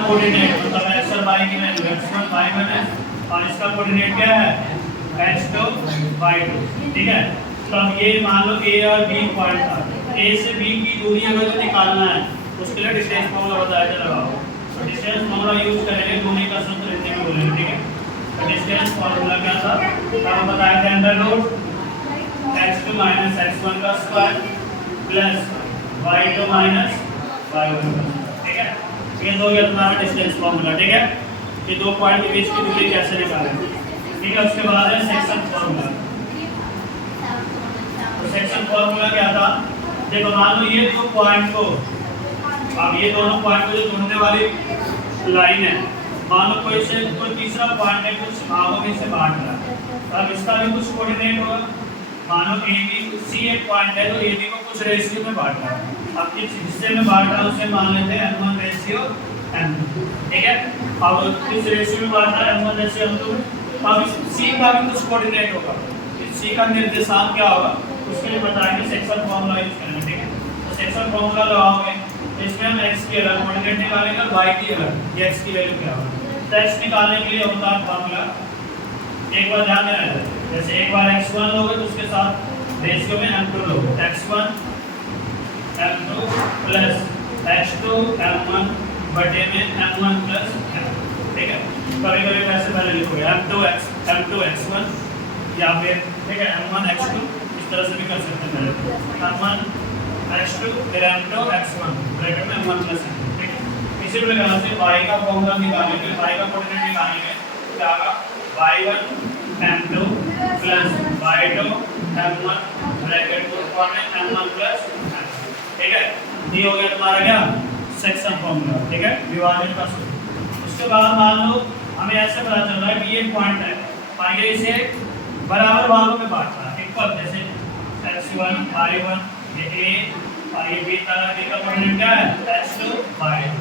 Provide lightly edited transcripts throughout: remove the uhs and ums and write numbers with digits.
Coordinate मतलब x और y की वैल्यू x1 y1 है और इसका कोऑर्डिनेट क्या है x2 y2। ठीक है, तो अब ये मान लो a और b पॉइंट था, a से b की दूरी अगर तो निकालना है उसके लिए डिस्टेंस फार्मूला बताया था लगाओ। तो डिस्टेंस फार्मूला यूज करेंगे, दूरी का सूत्र हिंदी में बोलेंगे। ठीक है, तो डिस्टेंस फार्मूला क्या था, हम बताया था अंडर रूट x2 - x1 का स्क्वायर प्लस y2 - y1 का स्क्वायर। ठीक है, ये दो ये तुम्हारा डिस्टेंस फार्मूला। ठीक है, ये दो पॉइंट के बीच की दूरी कैसे निकालें। ठीक है, उसके बाद है सेक्शन फार्मूला। तो सेक्शन फार्मूला क्या था, देखो मान लो ये दो पॉइंट को, अब ये दोनों पॉइंट को जो जोड़ने वाली लाइन है, मान लो कोई तीसरा पॉइंट है कुछ भागों में से बांट रहा है, तो अब इसका भी कुछ कोऑर्डिनेट होगा। मान लो ए बी सी एक पॉइंट है तो ए बी को कुछ रेशियो में बांट रहा है, अब किस हिस्से में बांट रहा है उसे मान लेते हैं n1 रेशियो n2। ठीक है, अब किस रेशियो में बांट रहा है n1 रेशियो n2, अब सी का भी कुछ कोऑर्डिनेट होगा, सी का निर्देशांक क्या होगा उसके लिए बताएंगे, सेक्शन फार्मूला यूज करेंगे। ठीक है, तो सेक्शन फार्मूला लगाओगे तो इसमें हम x की अलग कोऑर्डिनेट निकालेंगे और y की अलग, ये x की वैल्यू क्या होगा। तो x निकालने के लिए होता है फार्मूला, एक बार ध्यान देना है, जैसे एक बार x1 लोगे तो उसके साथ रेशियो में m2 लोगे, x1 m2 plus x2 m1 बटे में m1 प्लस m। ठीक है, कभी कभी कैसे पहले लिखोगे m2 x1 या फिर ठीक है m1 x2, इस तरह से भी कर सकते हैं, पहले m1 x2 फिर m2 x1 ब्रैकेट में m1 प्लस m। ठीक है, इसी प्रकार से y का फॉर्मूला निकालेंगे, y का कोऑर्डिनेट निकालेंगे तो क्या होगा y1 m2 plus y2 m1 bracket में m1 प्लस m। ठीक है, ये हो गया तुम्हारा क्या सेक्शन फार्मूला। ठीक है, विभाजन का सूत्र। उसके बाद मान लो हमें ऐसे पता चल रहा है कि ये पॉइंट है, आगे इसे बराबर भागों में बांटना है, इक्वल, जैसे x1 y1 ये a और ये b का कोऑर्डिनेट क्या है x2 y2,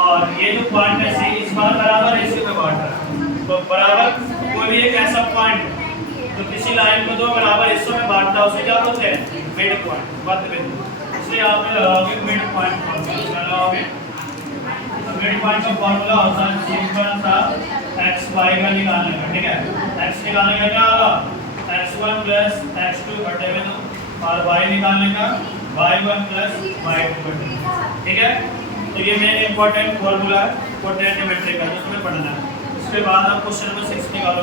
और ये जो पॉइंट है सी इस बार बराबर रेशियो में बांट रहा है। तो बराबर कोई भी एक ऐसा पॉइंट तो किसी लाइन को दो बराबर हिस्सों में बांटता है उसे क्या बोलते हैं मिड पॉइंट, मध्य बिंदु। इसलिए आप लगाओगे मिड पॉइंट फार्मूला, लगाओगे तो मिड पॉइंट का फार्मूला होता है सिंपल सा x y का निकालने का। ठीक है, x निकालने का क्या होगा x1 प्लस x2 बटे में 2 और y निकालने का y1 प्लस y2 बटे में। ठीक है, तो ये मेन इंपॉर्टेंट फार्मूला है कोऑर्डिनेट मेट्रिक का जो तुम्हें पढ़ना है। उसके बाद आप क्वेश्चन नंबर 6 निकालो।